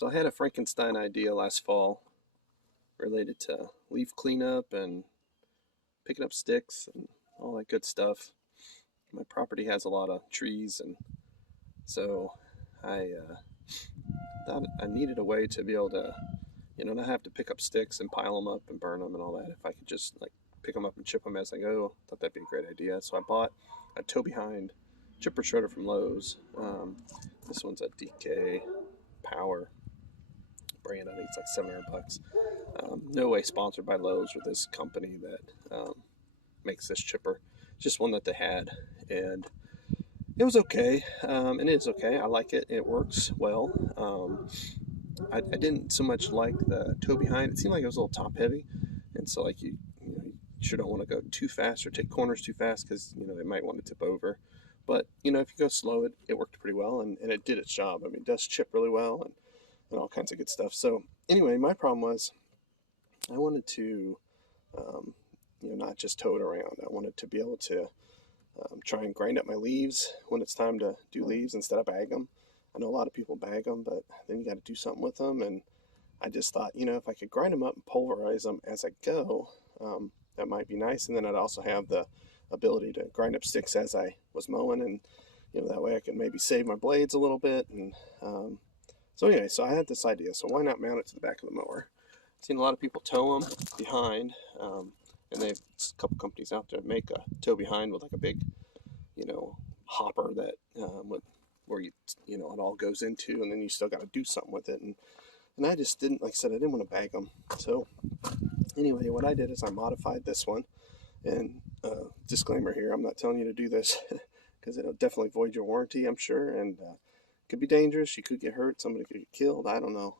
So I had a Frankenstein idea last fall related to leaf cleanup and picking up sticks and all that good stuff. My property has a lot of trees, and so I thought I needed a way to be able to, not have to pick up sticks and pile them up and burn them and all that. If I could just like pick them up and chip them as I go, I thought that'd be a great idea. So I bought a tow behind chipper shredder from Lowe's. This one's a DK Power brand. I think it's like $700. No way sponsored by Lowe's or this company that makes this chipper. Just one that they had, and it was okay. And it is okay. I like it. It works well. I didn't so much like the tow behind. It seemed like it was a little top heavy, and so like you sure don't want to go too fast or take corners too fast because they might want to tip over. But if you go slow, it worked pretty well, and it did its job. I mean, it does chip really well and all kinds of good stuff. So anyway, my problem was I wanted to not just tow it around. I wanted to be able to try and grind up my leaves when it's time to do leaves instead of bag them. I know a lot of people bag them, but then you got to do something with them. And I just thought, if I could grind them up and pulverize them as I go, that might be nice. And then I'd also have the ability to grind up sticks as I was mowing, and that way I could maybe save my blades a little bit. And so anyway, so I had this idea. So why not mount it to the back of the mower? I've seen a lot of people tow them behind, and there's a couple companies out there that make a tow behind with like a big, hopper that where it all goes into, and then you still got to do something with it. And I just didn't, like I said, I didn't want to bag them. So anyway, what I did is I modified this one. And disclaimer here, I'm not telling you to do this because it'll definitely void your warranty, I'm sure, and could be dangerous. You could get hurt. Somebody could get killed. I don't know.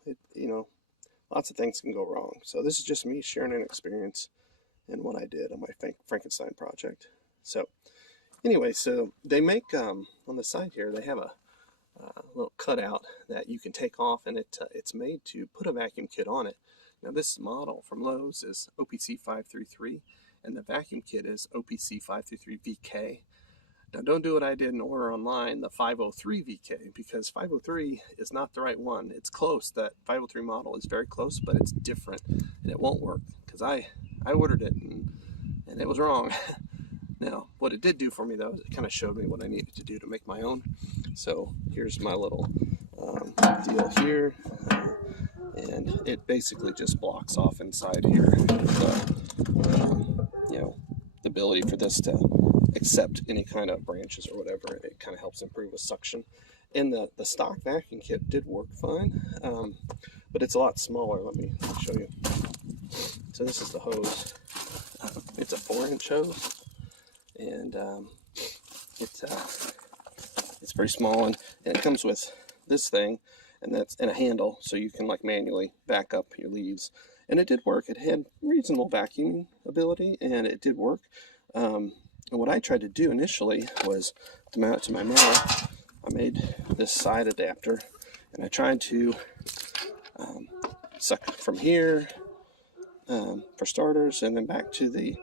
Lots of things can go wrong. So this is just me sharing an experience and what I did on my Frankenstein project. So anyway, so they make on the side here, they have a little cutout that you can take off, and it's made to put a vacuum kit on it. Now this model from Lowe's is OPC 533, and the vacuum kit is OPC 533 VK. Now don't do what I did and order online the 503 VK, because 503 is not the right one. It's close. That 503 model is very close, but it's different, and it won't work because I ordered it and it was wrong. Now, what it did do for me, though, is it kind of showed me what I needed to do to make my own. So here's my little deal here, and it basically just blocks off inside here the ability for this to accept any kind of branches or whatever. It kind of helps improve with suction. And the stock vacuum kit did work fine, but it's a lot smaller. Let me show you. So this is the hose. It's a 4-inch hose. And it's pretty small, and it comes with this thing, and a handle, so you can like manually back up your leaves. And it did work. It had reasonable vacuuming ability, and it did work. And what I tried to do initially was to mount it to my mower. I made this side adapter, and I tried to suck from here for starters, and then back to the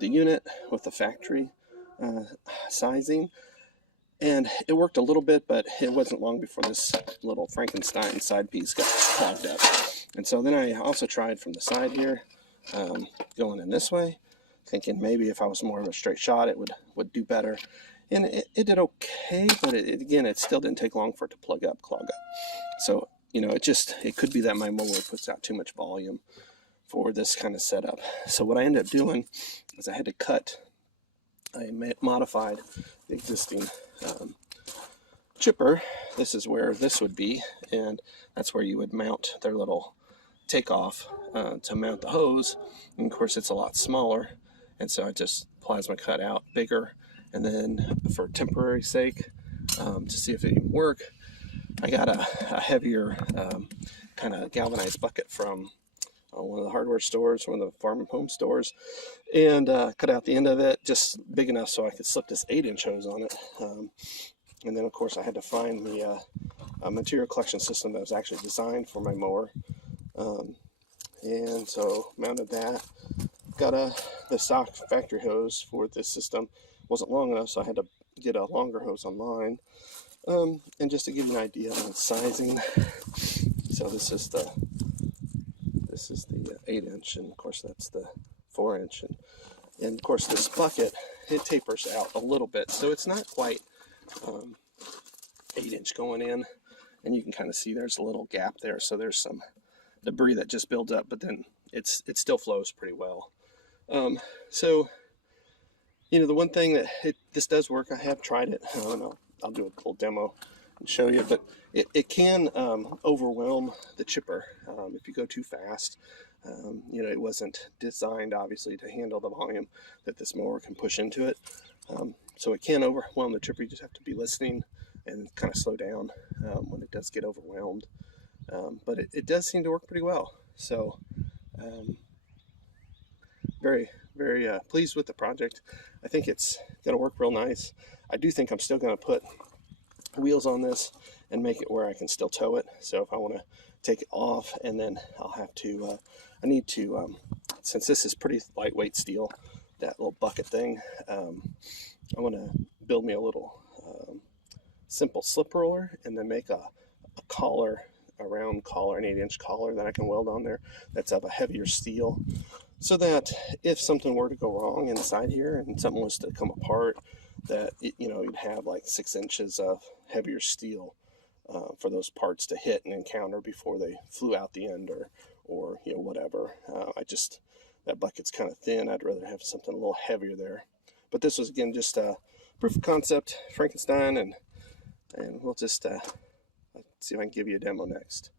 unit with the factory sizing, and it worked a little bit, but it wasn't long before this little Frankenstein side piece got clogged up. And so then I also tried from the side here, going in this way, thinking maybe if I was more of a straight shot it would do better, and it did okay, but it still didn't take long for it to clog up. So it could be that my mower puts out too much volume for this kind of setup. So what I ended up doing is I modified the existing chipper. This is where this would be, and that's where you would mount their little takeoff to mount the hose. And of course it's a lot smaller, and so I just plasma cut out bigger, and then for temporary sake, to see if it even work, I got a heavier kind of galvanized bucket from one of the hardware stores, one of the farm and home stores, and cut out the end of it just big enough so I could slip this 8-inch hose on it. And then of course I had to find the material collection system that was actually designed for my mower, and so mounted that. Got the stock factory hose for this system. Wasn't long enough, so I had to get a longer hose online. And just to give you an idea on sizing, So this is the 8-inch, and of course that's the 4-inch, and of course this bucket, it tapers out a little bit, so it's not quite 8-inch going in, and you can kind of see there's a little gap there, so there's some debris that just builds up, but then it still flows pretty well. So the one thing that this does work, I have tried it, and I'll do a little demo and show you, but it can overwhelm the chipper if you go too fast. It wasn't designed obviously to handle the volume that this mower can push into it, so it can overwhelm the chipper. You just have to be listening and kind of slow down when it does get overwhelmed, but it does seem to work pretty well. So very, very pleased with the project. I think it's going to work real nice. I do think I'm still going to put wheels on this and make it where I can still tow it. So if I want to take it off, and then I'll have to, I need to, since this is pretty lightweight steel, that little bucket thing, I want to build me a little simple slip roller, and then make a collar, a round collar, an 8-inch collar that I can weld on there that's of a heavier steel, so that if something were to go wrong inside here and something was to come apart, that you'd have like 6 inches of heavier steel for those parts to hit and encounter before they flew out the end, or whatever. That bucket's kind of thin. I'd rather have something a little heavier there. But this was, again, just a proof of concept, Frankenstein, and we'll just let's see if I can give you a demo next.